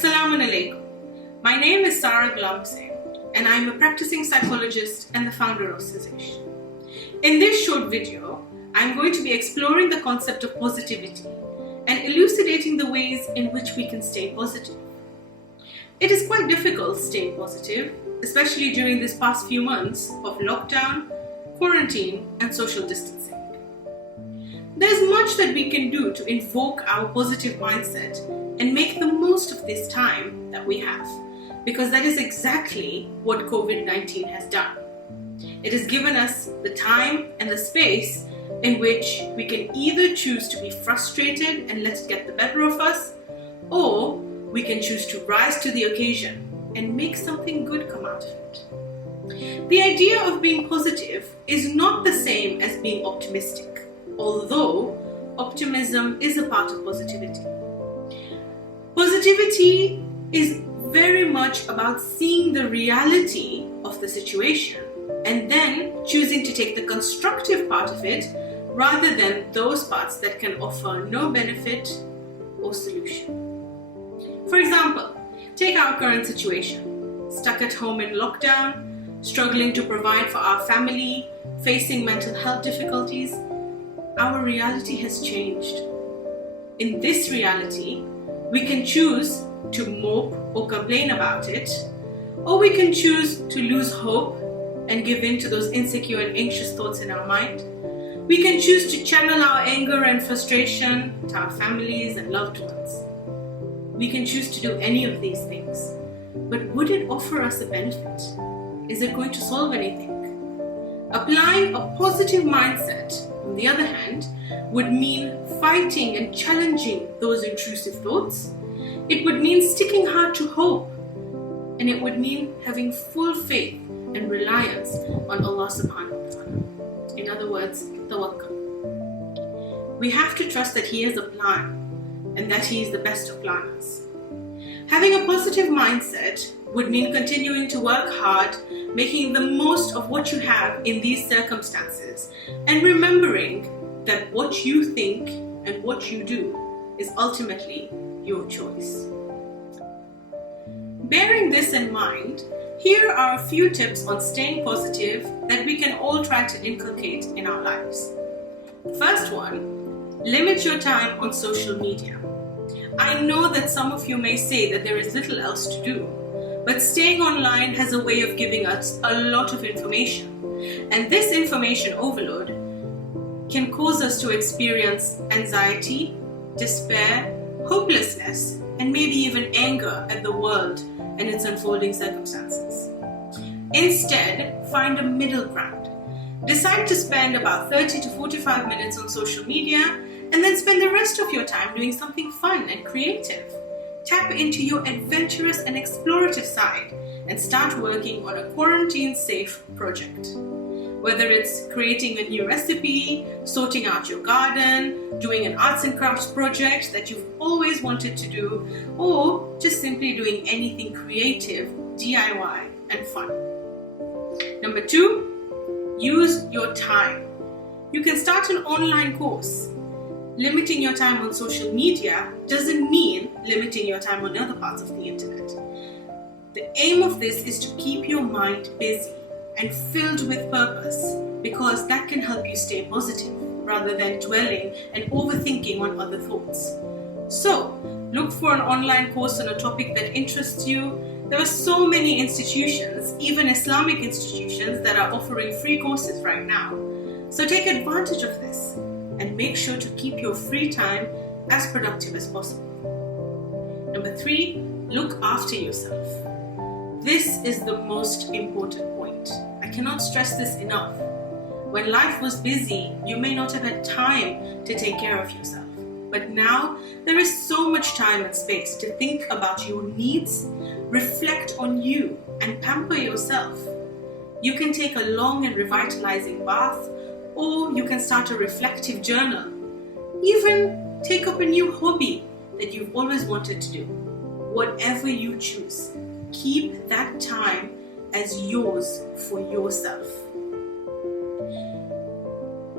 Assalamu alaikum. My name is Gulamhusein, and I am a practicing psychologist and the founder of TsaZesh. In this short video, I am going to be exploring the concept of positivity and elucidating the ways in which we can stay positive. It is quite difficult staying positive, especially during these past few months of lockdown, quarantine, and social distancing. There's much that we can do to invoke our positive mindset and make the most of this time that we have, because that is exactly what COVID-19 has done. It has given us the time and the space in which we can either choose to be frustrated and let it get the better of us, or we can choose to rise to the occasion and make something good come out of it. The idea of being positive is not the same as being optimistic, although optimism is a part of positivity. Positivity is very much about seeing the reality of the situation and then choosing to take the constructive part of it rather than those parts that can offer no benefit or solution. For example, take our current situation. Stuck at home in lockdown, struggling to provide for our family, facing mental health difficulties. Our reality has changed. In this reality, we can choose to mope or complain about it, or we can choose to lose hope and give in to those insecure and anxious thoughts in our mind. We can choose to channel our anger and frustration to our families and loved ones. We can choose to do any of these things, but would it offer us a benefit? Is it going to solve anything? Applying a positive mindset, on the other hand, would mean fighting and challenging those intrusive thoughts. It would mean sticking hard to hope, and it would mean having full faith and reliance on Allah subhanahu wa ta'ala. In other words, tawakkul. We have to trust that He has a plan and that He is the best of planners. Having a positive mindset would mean continuing to work hard, making the most of what you have in these circumstances, and remembering that what you think and what you do is ultimately your choice. Bearing this in mind, here are a few tips on staying positive that we can all try to inculcate in our lives. First one, limit your time on social media. I know that some of you may say that there is little else to do, but staying online has a way of giving us a lot of information, and this information overload can cause us to experience anxiety, despair, hopelessness, and maybe even anger at the world and its unfolding circumstances. Instead, find a middle ground. Decide to spend about 30 to 45 minutes on social media and then spend the rest of your time doing something fun and creative. Tap into your adventurous and explorative side and start working on a quarantine-safe project. Whether it's creating a new recipe, sorting out your garden, doing an arts and crafts project that you've always wanted to do, or just simply doing anything creative, DIY, and fun. Number 2, use your time. You can start an online course. Limiting your time on social media doesn't mean limiting your time on other parts of the internet. The aim of this is to keep your mind busy and filled with purpose, because that can help you stay positive rather than dwelling and overthinking on other thoughts. So, look for an online course on a topic that interests you. There are so many institutions, even Islamic institutions, that are offering free courses right now. So take advantage of this and make sure to keep your free time as productive as possible. Number 3, look after yourself. This is the most important point. I cannot stress this enough. When life was busy, you may not have had time to take care of yourself. But now, there is so much time and space to think about your needs, reflect on you, and pamper yourself. You can take a long and revitalizing bath, or you can start a reflective journal. Even take up a new hobby that you've always wanted to do. Whatever you choose, keep that time as yours for yourself.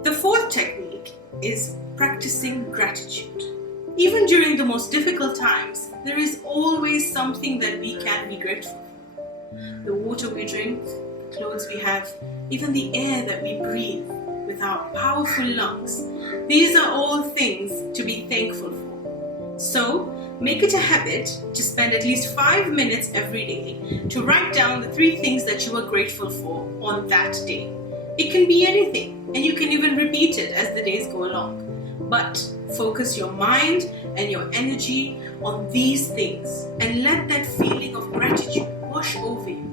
The fourth technique is practicing gratitude. Even during the most difficult times, there is always something that we can be grateful for. The water we drink, the clothes we have, even the air that we breathe with our powerful lungs. These are all things to be thankful for. So, make it a habit to spend at least 5 minutes every day to write down the 3 things that you are grateful for on that day. It can be anything, and you can even repeat it as the days go along. But focus your mind and your energy on these things and let that feeling of gratitude wash over you.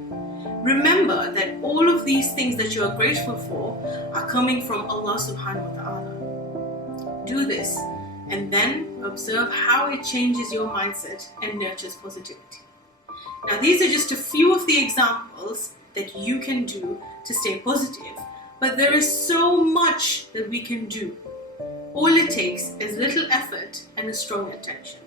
Remember that all of these things that you are grateful for are coming from Allah subhanahu wa ta'ala. Do this and then observe how it changes your mindset and nurtures positivity. Now, these are just a few of the examples that you can do to stay positive, but there is so much that we can do. All it takes is little effort and a strong intention.